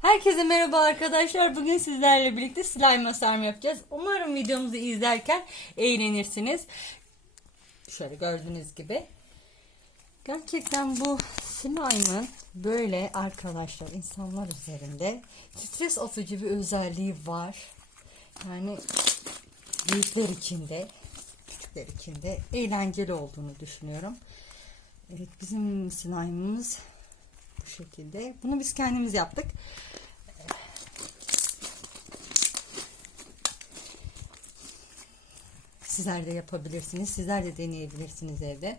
Herkese merhaba arkadaşlar. Bugün sizlerle birlikte slime sarma yapacağız. Umarım videomuzu izlerken eğlenirsiniz. Şöyle gördüğünüz gibi. Gerçekten bu slime'ın böyle arkadaşlar insanlar üzerinde stres atıcı bir özelliği var. Yani büyükler için de küçükler için de eğlenceli olduğunu düşünüyorum. Evet bizim slime'ımız bu şekilde. Bunu biz kendimiz yaptık. Sizler de yapabilirsiniz. Sizler de deneyebilirsiniz evde.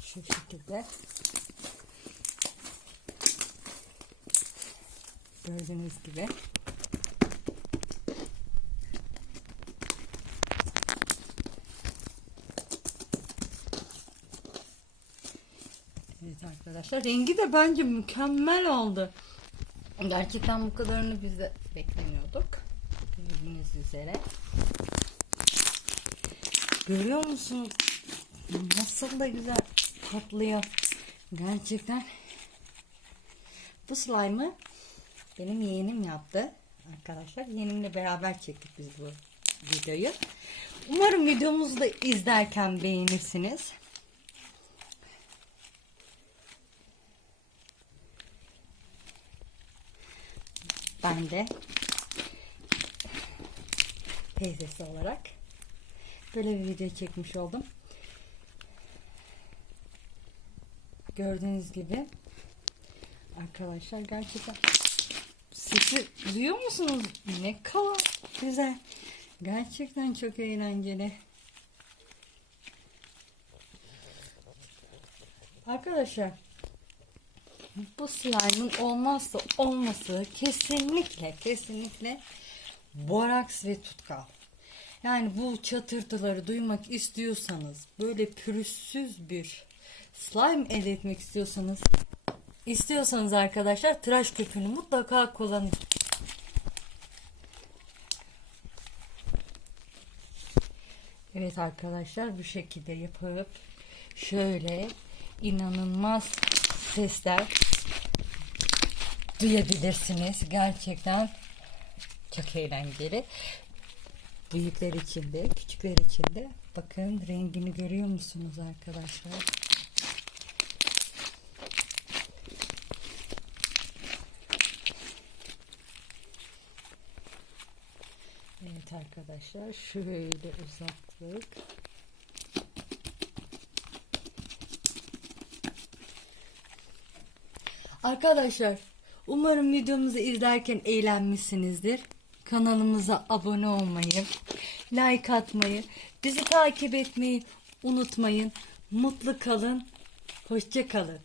Şu şekilde. Gördüğünüz gibi. Evet arkadaşlar rengi de bence mükemmel oldu. Gerçekten bu kadarını biz de beklemiyorduk. Gördüğünüz üzere. Görüyor musunuz? Nasıl da güzel patlıyor. Gerçekten. Bu slime'ı benim yeğenim yaptı. Arkadaşlar yeğenimle beraber çektik biz bu videoyu. Umarım videomuzu da izlerken beğenirsiniz. Ben de teyzesi olarak böyle bir video çekmiş oldum. Gördüğünüz gibi arkadaşlar gerçekten sesi duyuyor musunuz? Ne kadar güzel. Gerçekten çok eğlenceli. Arkadaşlar bu slime'ın olmazsa olması kesinlikle kesinlikle boraks ve tutkal. Yani bu çatırtıları duymak istiyorsanız böyle pürüzsüz bir slime elde etmek istiyorsanız istiyorsanız arkadaşlar tıraş köpüğünü mutlaka kullanın. Evet arkadaşlar bu şekilde yapıp şöyle inanılmaz sesler duyabilirsiniz. Gerçekten çok eğlenceli. Büyükler için de, küçükler için de. Bakın rengini görüyor musunuz arkadaşlar? Evet arkadaşlar şöyle uzattık. Arkadaşlar umarım videomuzu izlerken eğlenmişsinizdir. Kanalımıza abone olmayı, like atmayı, bizi takip etmeyi unutmayın. Mutlu kalın, hoşça kalın.